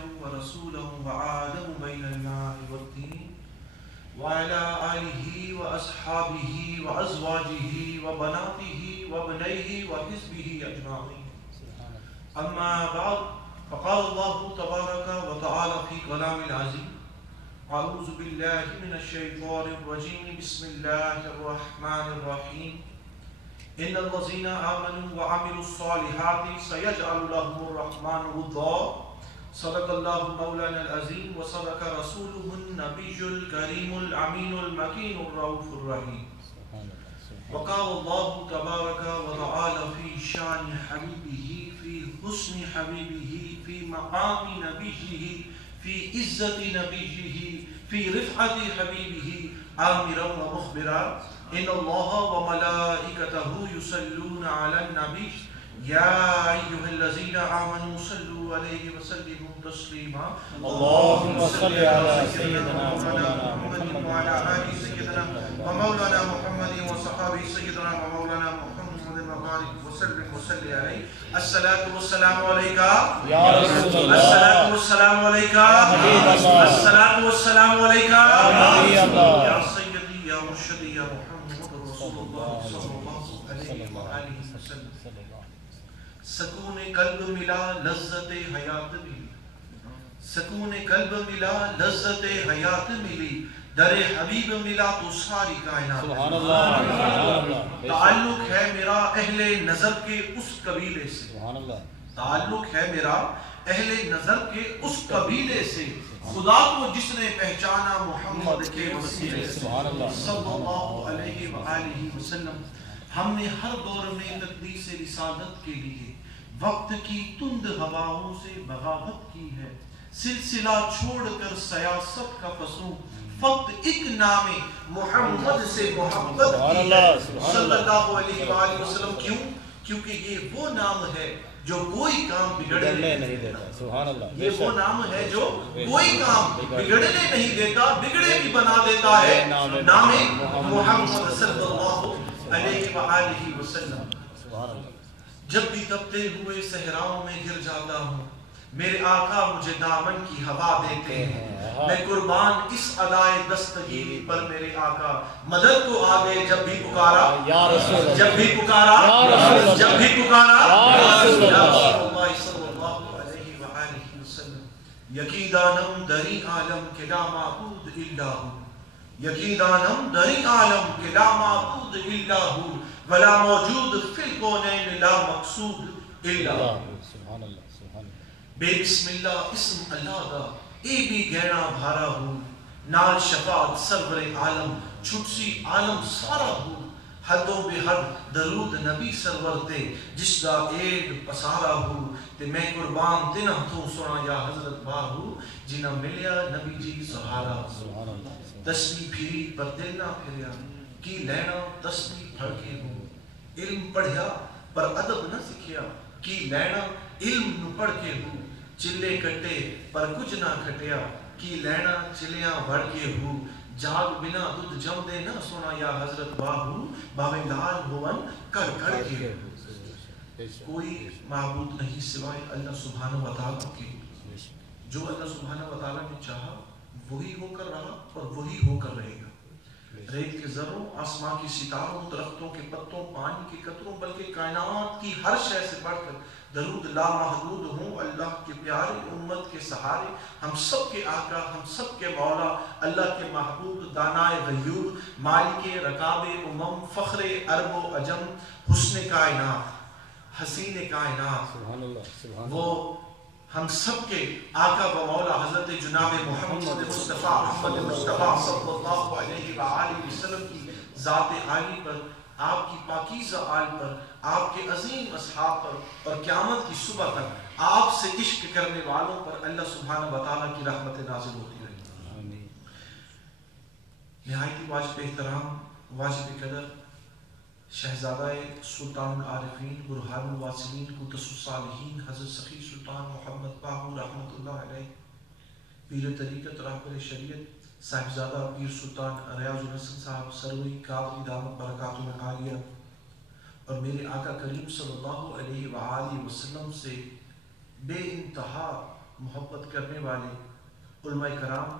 نبيا ورسولا وعالم بين الماء والدين وعلى آله وأصحابه وأزواجه وبناته وبنيه وحزبه أجمعين. أما بعد، فقال الله تبارك وتعالى في كلام العزيز: أعوذ بالله من الشيطان الرجيم، بسم الله الرحمن الرحيم. إن الذين آمنوا وعملوا الصالحات سيجعل لهم الرحمن ودا. صدق الله مولانا العظيم وصدق رسوله النبي الكريم الأمين المكين الرؤوف الرحيم. وقال الله تبارك وتعالى في شان حبيبه، في حسن حبيبه، في مقام نبيه، في عزة نبيه، في رفعة حبيبه، آمرا ومخبرا: إن الله وملائكته يصلون على النبي يا أيها الذين آمنوا صلوا عليه وسلموا تسليما. اللهم صل على سيدنا مولانا محمد وعلى آل سيدنا ومولانا محمد وصحابه سيدنا ومولانا محمد وبارك وسلم وصل عليه. الصلاة والسلام عليك يا رسول الله، الصلاة والسلام عليك يا حبيب الله، الصلاة والسلام عليك يا نبي الله، يا سيدي يا مرشدي يا محمد رسول الله صلى الله عليه وآله وسلم. سکون قلب ملا لذت حیات ملی، سکون قلب ملا لذت حیات ملی، در حبیب ملا تو ساری کائنات. سبحان اللہ. تعلق ہے میرا اہل نظر کے اس قبیلے سے، سبحان اللہ. تعلق ہے میرا اہل نظر کے اس قبیلے سے، خدا کو جس نے پہچانا محمد کے وسیلے سے صلی اللہ علیہ وآلہ وسلم. ہم نے ہر دور میں تقدیس رسالت کے لیے وقت کی تند ہواؤں سے بغاوت کی ہے. سلسلہ چھوڑ کر سیاست کا فسوں، فقط ایک نام محمد سے محبت کی ہے صلی اللہ علیہ وآلہ وسلم. کیوں؟ کیونکہ یہ وہ نام ہے جو کوئی کام بگڑنے نہیں دیتا. سبحان اللہ. یہ وہ نام ہے جو کوئی کام بگڑنے نہیں دیتا، بگڑے بھی بنا دیتا ہے. نام محمد صلی اللہ علیہ وآلہ وسلم. سبحان اللہ. جب بھی تپتے ہوئے صحراؤں میں گر جاتا ہوں، میرے آقا مجھے دامن کی ہوا دیتے ہیں. میں قربان اس ادائے دستگیری پر میرے آقا مدد کو آگے جب بھی پکارا، یا رسول اللہ، جب بھی پکارا، جب بھی پکارا، یا رسول اللہ صلی اللہ علیہ وآلہ وسلم. یقیدانم دری عالم کے لا معبود الا ہو، یقیدانم دری عالم کے لا معبود الا ہو، ولا موجود فی الکونین لا مقصود الا ہو. سبحان اللہ. سبحان اللہ. بے بسم اللہ اسم اللہ دا اے بھی گہنا بھارا ہو، نال شفاعت سرور عالم چھٹسی عالم سارا ہو. حدوں بے حد درود نبی سرور تے جس دا ایڈ پسارا ہو. تے میں قربان تین ہتھوں سنا یا حضرت باہو جنہ ملیا نبی جی سہارا. سبحان اللہ. تسبیح پھری پر دل نہ پھریا، کی لینا تسبیح پڑھ کے ہو. علم پڑھیا پر ادب نہ سکھیا، کی لینا علم نو پڑھ کے ہو. چلے کٹے پر کچھ نہ کھٹیا، کی لینا چلیاں بڑھ کے ہو. جاگ بنا دودھ جم دے نہ سونا یا حضرت باہو، باوے لال ہوون کر کر کے ہو. کوئی معبود نہیں سوائے اللہ سبحانہ وتعالی کے. جو اللہ سبحانہ وتعالی نے چاہا وہی ہو کر رہا اور وہی ہو کر رہے گا. ریت کے ذروں، آسمان کی ستاروں، درختوں کے پتوں، پانی کے قطروں، بلکہ کائنات کی ہر شے سے بڑھ کر درود لا محدود ہوں اللہ کے پیارے امت کے سہارے، ہم سب کے آقا، ہم سب کے مولا، اللہ کے محبوب، دانائے غیور، مالک رکاب امم، فخر عرب و عجم، حسن کائنات، حسین کائنات. سبحان اللہ. سبحان وہ ہم سب کے آقا و مولا حضرت جناب محمد مصطفیٰ احمد مصطفیٰ صلی اللہ علیہ وآلہ وسلم کی ذات عالی پر، آپ کی پاکیزہ آل پر، آپ کے عظیم اصحاب پر، اور قیامت کی صبح تک آپ سے عشق کرنے والوں پر اللہ سبحانہ وتعالیٰ کی رحمت نازل ہوتی رہی. نہایت واجب احترام، واجب قدر شہزادہ سلطان العارفین برہان الواصلین قدس الصالحین حضرت سخی سلطان محمد باہو رحمۃ اللہ علیہ، پیر طریقت راہبر شریعت صاحبزادہ پیر سلطان ریاض الحسن صاحب سروری قادری دامت برکاتہ العالیہ، اور میرے آقا کریم صلی اللہ علیہ وآلہ وسلم سے بے انتہا محبت کرنے والے علماء کرام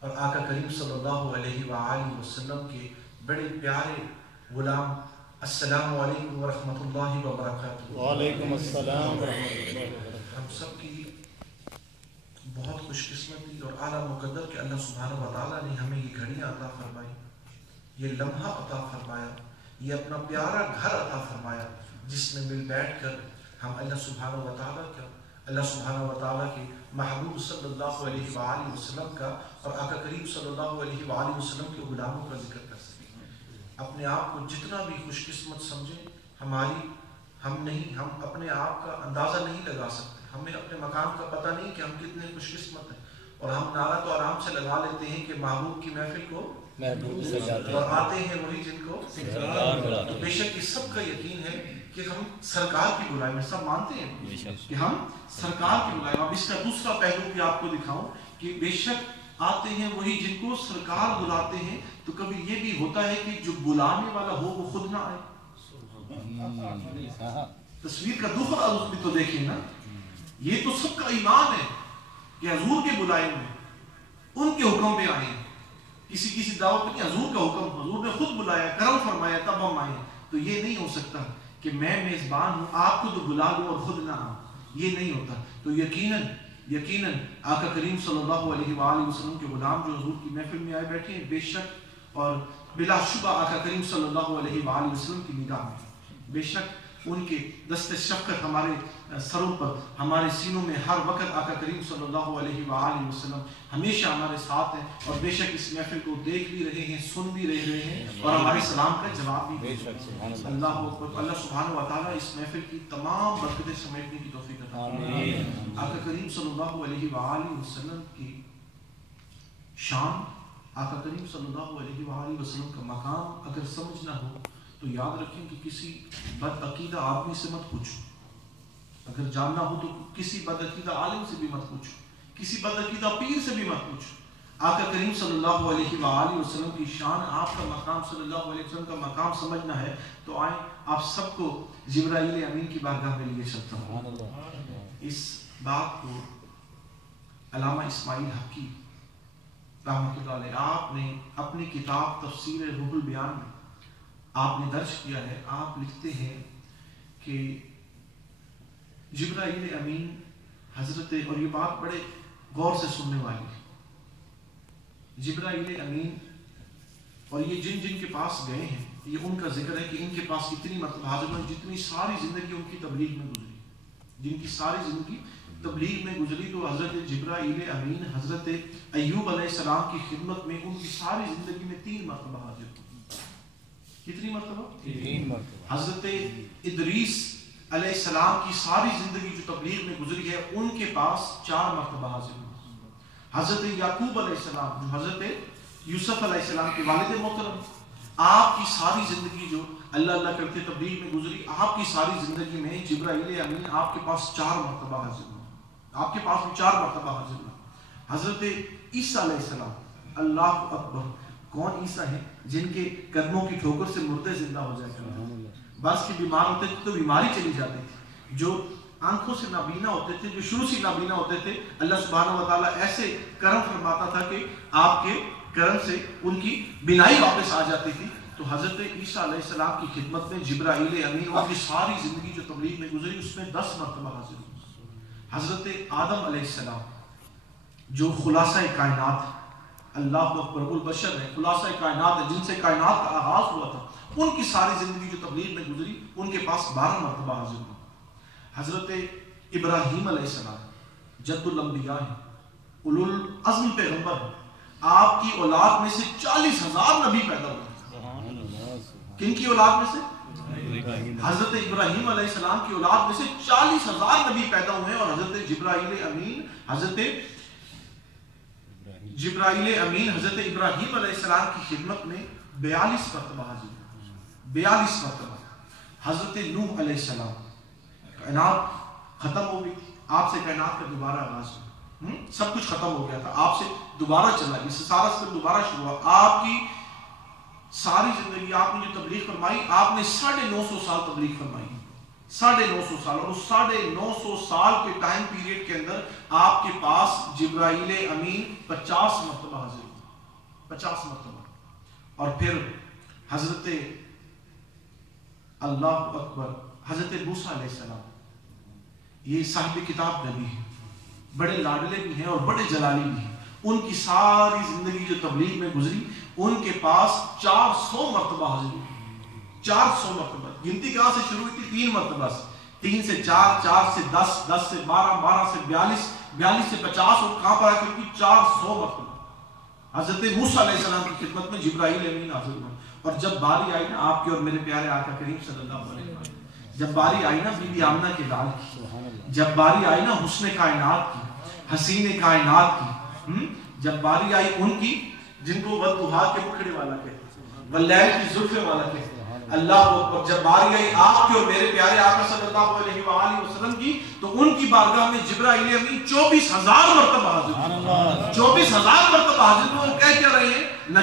اور آقا کریم صلی اللہ علیہ وآلہ وسلم کے بڑے پیارے غلام، السلام علیکم ورحمۃ اللہ وبرکاتہ۔ وعلیکم السلام ورحمۃ اللہ وبرکاتہ۔ ہم سب کی بہت خوش قسمتی اور اعلیٰ مقدر کہ اللہ سبحانہ و تعالیٰ نے ہمیں یہ گھڑیاں عطا فرمائی، یہ لمحہ عطا فرمایا، یہ اپنا پیارا گھر عطا فرمایا جس میں مل بیٹھ کر ہم اللہ سبحانہ و تعالیٰ کے محبوب صلی اللہ علیہ وآلہ وسلم کا اور آقا کریم صلی اللہ علیہ وآلہ وسلم کے غلاموں کا ذکر کر سکیں۔ اپنے آپ کو جتنا بھی خوش قسمت سمجھیں، ہم اپنے آپ کا اندازہ نہیں لگا سکتے، ہمیں اپنے مقام کا پتہ نہیں کہ ہم کتنے خوش قسمت ہیں، اور ہم نعرہ تو آرام سے لگا لیتے ہیں کہ محبوب کی محفل کو محبوب سجاتے ہیں اور آتے ہیں وہی جن کو سرکار بلاتے ہیں۔ بے شک اس سب کا یقین ہے کہ ہم سرکار کی بلائی میں سب مانتے ہیں کہ ہم سرکار کی بلائی۔ اب اس کا دوسرا پہلو بھی آپ کو دکھاؤں کہ بے شک آتے ہیں وہی جن کو سرکار بلاتے ہیں، تو کبھی یہ بھی ہوتا ہے کہ جو بلانے والا ہو وہ خود نہ آئے۔ تصویر کا دوسرا عروج بھی تو دیکھیں نا، یہ تو سب کا ایمان ہے کہ حضور کے بلائے میں ان کے حکم پہ آئے، کسی دعوت پہ نہیں، حضور کا حکم، حضور نے خود بلایا، کرم فرمایا تب ہم آئے۔ تو یہ نہیں ہو سکتا کہ میں میزبان ہوں، آپ کو تو بلا لوں اور خود نہ آؤں، یہ نہیں ہوتا۔ تو یقیناً آقا کریم صلی اللہ علیہ وآلہ وسلم کے غلام جو حضور کی محفل میں آئے بیٹھے ہیں، بے شک اور بلا شبہ آقا کریم صلی اللہ علیہ وآلہ وسلم کی نگاہ میں بے شک ان کے دست شفقت ہمارے سروں پر، ہمارے سینوں میں ہر وقت آقا کریم صلی اللہ علیہ وآلہ وسلم ہمیشہ ہمارے ساتھ ہیں، اور بے شک اس محفل کو دیکھ بھی رہے ہیں، سن بھی رہے ہیں، اور ہمارے سلام کا جواب بھی دے رہے ہیں۔ اللہ اکبر۔ اللہ سبحانہ و تعالیٰ اس محفل کی تمام برکتیں سمیٹنے کی توفیق عطا فرمائے۔ آقا کریم صلی اللہ علیہ وآلہ وسلم کی شان، آقا کریم صلی اللہ علیہ وآلہ وسلم کا مقام اگر سمجھنا ہو تو یاد رکھیں کہ کسی بد عقیدہ آدمی سے مت پوچھو، اگر جاننا ہو تو کسی بد عقیدہ عالم سے بھی مت پوچھو، کسی بد عقیدہ پیر سے بھی مت پوچھو۔ آقا کریم صلی اللہ علیہ وآلہ وسلم کی شان، آپ کا مقام، صلی اللہ علیہ وسلم کا مقام سمجھنا ہے تو آئیں آپ سب کو جبرائیل امین کی بارگاہ میں لیے چلتا ہوں۔ اس بات کو علامہ اسماعیل حقی رحمۃ اللہ علیہ آپ نے اپنی کتاب تفسیر روح البیان میں آپ نے درج کیا ہے۔ آپ لکھتے ہیں کہ جبرائیل امین حضرت، اور یہ بات بڑے غور سے سننے والی ہے، جبرائیل امین اور یہ جن کے پاس گئے ہیں، یہ ان کا ذکر ہے کہ ان کے پاس اتنی مرتبہ حاضر ہوئے جتنی ساری زندگی ان کی تبلیغ میں گزری، جن کی ساری زندگی تبلیغ میں گزری، تو حضرت جبرائیل امین حضرت ایوب علیہ السلام کی خدمت میں ان کی ساری زندگی میں 3 مرتبہ حاضر ہوئے۔ کتنی مرتبہ؟ 3 مرتبہ۔ حضرت ادریس علیہ السلام کی ساری زندگی جو تبلیغ میں گزری ہے ان کے پاس 4 مرتبہ حاضر ہوئے۔ حضرت یعقوب علیہ السلام جو حضرت یوسف علیہ السلام کے والد محترم، آپ کی ساری زندگی جو اللہ کرتے تبلیغ میں گزری، آپ کی ساری زندگی میں جبرائیل امین آپ کے پاس 4 مرتبہ حاضر ہوئے، آپ کے پاس بھی 4 مرتبہ حاضر ہوئے۔ حضرت عیسیٰ علیہ السلام، اللہ اکبر، کون عیسیٰ ہیں جن کے قدموں کی ٹھوکر سے مردے زندہ ہو جائے گا، بس کے بیمار ہوتے تھے تو بیماری چلی جاتی تھی، جو آنکھوں سے نابینا ہوتے تھے، جو شروع سے نابینا ہوتے تھے، اللہ سبحانہ و تعالیٰ ایسے کرم فرماتا تھا کہ آپ کے کرم سے ان کی بینائی واپس آ جاتی تھی۔ تو حضرت عیسیٰ علیہ السلام کی خدمت میں جبرائیل امین ان کی ساری زندگی جو تبلیغ میں گزری اس میں 10 مرتبہ حاضر ہوئے۔ حضرت آدم علیہ السلام جو خلاصہ کائنات، اللہ اکبر، البشر ہے، خلاصہ کائنات ہے، جن سے کائنات کا آغاز ہوا تھا، ان کی ساری زندگی جو تبلیغ میں گزری ان کے پاس 12 مرتبہ حاضر ہوئے۔ حضرت ابراہیم علیہ السلام جد الانبیاء ہیں، اولو العزم پیغمبر ہیں، آپ کی اولاد میں سے 40,000 نبی پیدا ہوئے۔ کن کی اولاد میں سے؟ حضرت ابراہیم علیہ السلام کی اولاد میں سے 40,000 نبی پیدا ہوئے ہیں، اور حضرت جبرائیل امین حضرت ابراہیم علیہ السلام کی خدمت میں 42 مرتبہ حاضر ہوئے، 42 مرتبہ۔ حضرت نوح علیہ السلام، کائنات ختم ہو گئی، آپ سے کائنات کا دوبارہ آغاز ہوا، سب کچھ ختم ہو گیا تھا، آپ سے دوبارہ چلا، یہ سارا سب دوبارہ شروع ہوا۔ آپ کی ساری زندگی آپ نے جو تبلیغ فرمائی، آپ نے 950 سال تبلیغ فرمائی، 950 سال، اور اس 950 سال کے ٹائم پیریڈ کے اندر آپ کے پاس جبرائیل امین 50 مرتبہ حاضر ہوا، 50 مرتبہ۔ اور پھر حضرت اللہ اکبر، حضرت موسیٰ علیہ السلام، یہ صاحب کتاب نبی ہیں، بڑے لاڈلے بھی ہیں اور بڑے جلالی بھی ہیں، ان کی ساری زندگی جو تبلیغ میں گزری، ان کے پاس 400 مرتبہ حاضر ہوئی، 400 مرتبہ۔ گنتی کہاں سے شروع ہوئی تھی؟ 3 مرتبہ سے، 3 سے 4، 4 سے 10، 10 سے 12، 12 سے 42، 42 سے 50، اور کہاں پر آ کے 400 مرتبہ حضرت موسیٰ علیہ السلام کی خدمت میں جبرائیل امین حاضر ہوا۔ اور جب باری آئی نا آپ کے اور میرے پیارے آقا کریم صلی اللہ علیہ وسلم، جب باری آئی نا بی بی آمنہ کے لال کی، جب باری آئی نا حسن کائنات کی، حسین کائنات کی، جب باری آئی ان کی جن کو والضحیٰ کے مکھڑے والا کہتے ہیں، واللیل کی زلفیں والا کہتے ہیں، اللہ اکبر، جب باری آئی آپ کے اور میرے پیارے آقا صلی اللہ علیہ وآلہ وسلم کی، تو ان کی بارگاہ میں جبرائیل امین 24,000 مرتبہ حاضر ہوئے، 24,000 مرتبہ حاضر ہوئے۔ اور کہہ کیا رہے ہیں؟ نہ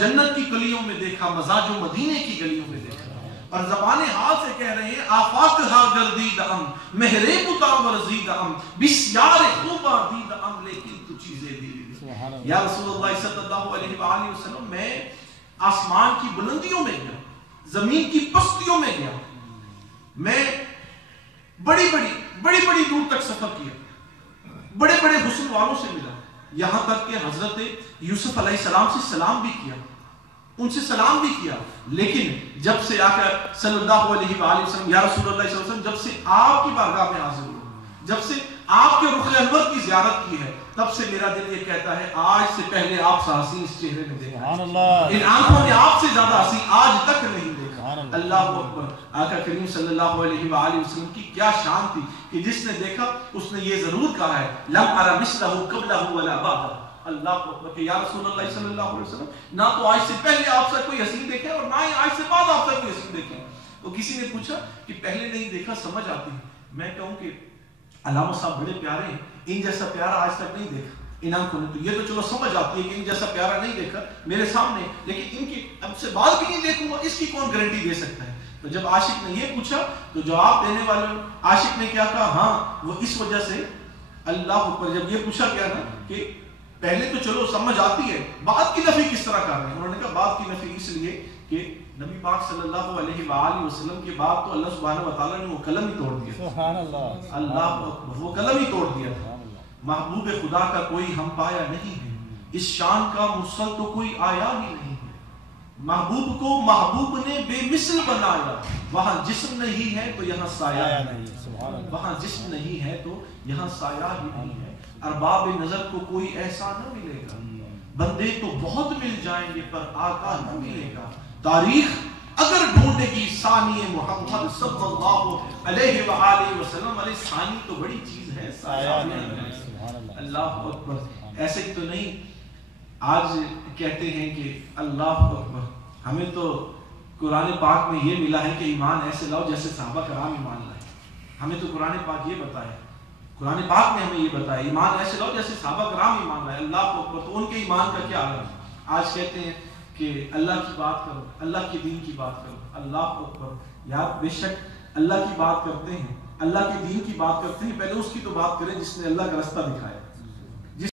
جنت کی گلیوں میں دیکھا، مزاج و مدینے کی گلیوں میں دیکھا۔ اور زبان حال سے کہہ رہے ہیں آفاق ہا گردید ام، مہرے بتا ورزید ام، بسیار خوبا دید ام، لیکن تو چیزیں دی۔ یا رسول اللہ صلی اللہ علیہ وآلہ وسلم، میں آسمان کی بلندیوں میں گیا، زمین کی پستیوں میں گیا، میں بڑی بڑی دور تک سفر کیا، بڑے بڑے حسن والوں سے ملا، یہاں تک کہ حضرت یوسف علیہ السلام سے سلام بھی کیا، ان سے سلام بھی کیا۔ لیکن جب سے آقا صلی اللہ علیہ وآلہ وسلم، یا رسول اللہ صلی اللہ علیہ وسلم، جب سے آپ کی بارگاہ میں حاضر ہوئے، جب سے آپ کے رخ انور کی زیارت کی ہے، تب سے میرا دل یہ کہتا ہے آج سے پہلے آپ سے حسین اس چہرے میں دیکھا، ان آنکھوں نے آپ سے زیادہ حسین آج تک نہیں دیکھا۔ اللہ اکبر، آقا کریم صلی اللہ علیہ وآلہ وسلم کی کیا شان تھی کہ جس نے دیکھا اس نے یہ ضرور کہا ہے لم ارى مثله قبله ولا بعده۔ اللہ اکبر، کہ یا رسول اللہ صلی اللہ علیہ وسلم، نہ تو آج سے پہلے آپ سے کوئی حسین دیکھے اور نہ ہی آج سے بعد آپ سے کوئی حسین دیکھے۔ تو کسی نے پوچھا کہ پہلے نہیں دیکھا سمجھ آتی ہے، میں کہوں کہ علامہ صاحب بڑے پیارے ہیں، ان جیسا پیارا آج تک نہیں دیکھا ان آنکھوں نے، تو یہ تو چلو سمجھ آتی ہے کہ ان جیسا پیارا نہیں دیکھا میرے سامنے، لیکن ان کی اب سے بعد بھی نہیں دیکھوں گا، اس کی کون گارنٹی دے سکتا ہے؟ تو جب عاشق نے یہ پوچھا تو جواب دینے والے عاشق نے کیا کہا؟ ہاں وہ اس وجہ سے اللہ اوپر، جب یہ پوچھا گیا نا کہ پہلے تو چلو سمجھ آتی ہے، بعد کی نفی کس طرح کر رہے ہیں؟ انہوں نے کہا بعد کی نفی اس لیے کہ نبی پاک صلی اللہ علیہ وآلہ وسلم کے بعد تو اللہ سبحانہ وتعالیٰ نے وہ قلم ہی توڑ دیا، سبحان اللہ، اللہ وہ قلم ہی توڑ دیا تھا۔ محبوب خدا کا کوئی ہم پایا نہیں ہے، اس شان کا مرسل تو کوئی آیا ہی نہیں ہے، محبوب کو محبوب نے بے مثل بنایا، وہاں جسم نہیں ہے تو یہاں سایہ نہیں، وہاں جسم نہیں ہے تو یہاں سایہ ہی نہیں ہے۔ ارباب نظر کو کوئی ایسا نہ ملے گا، بندے تو بہت مل جائیں گے پر آقا نہ ملے گا، تاریخ اگر ڈھونڈے گی ثانی محمد صلی اللہ علیہ وآلہ وسلم، علیہ ثانی تو بڑی چیز ہے، سایہ نہیں۔ اللہ اکبر، ایسے تو نہیں آج کہتے ہیں کہ اللہ اکبر، ہمیں تو قرآن پاک میں یہ ملا ہے کہ ایمان ایسے لاؤ جیسے صحابہ کرام ایمان لائے، ہمیں تو قرآن پاک یہ بتایا، قرآن پاک نے ہمیں یہ بتایا ایمان ایسے لاؤ جیسے صحابہ کرام ایمان لائے۔ اللہ اکبر، تو ان کے ایمان کا کیا عالم ہے؟ آج کہتے ہیں کہ اللہ کی بات کرو، اللہ کے دین کی بات کرو، اللہ اکبر، یار بے شک اللہ کی بات کرتے ہیں، اللہ کے دین کی بات کرتے ہیں، پہلے اس کی تو بات کریں جس نے اللہ کا رستہ دکھایا۔